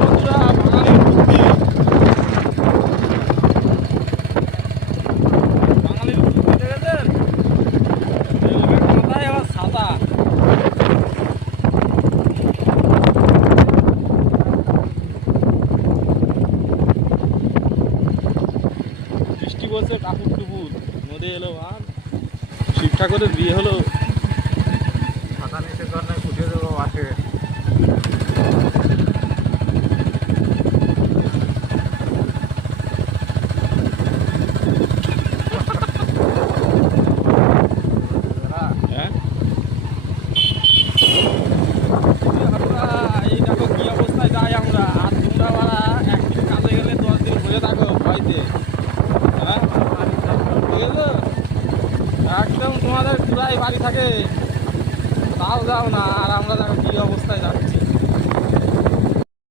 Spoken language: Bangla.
বন্ধুরা, বাঙালির বুদ্ধি, বাঙালির বুদ্ধি দেখেছেন? হেলমেট মাথায় আবার ছাতা। বৃষ্টি বলছে কাপুর টুপুর, নদী এলো আর শিব ঠাকুরের বিয়ে হলো।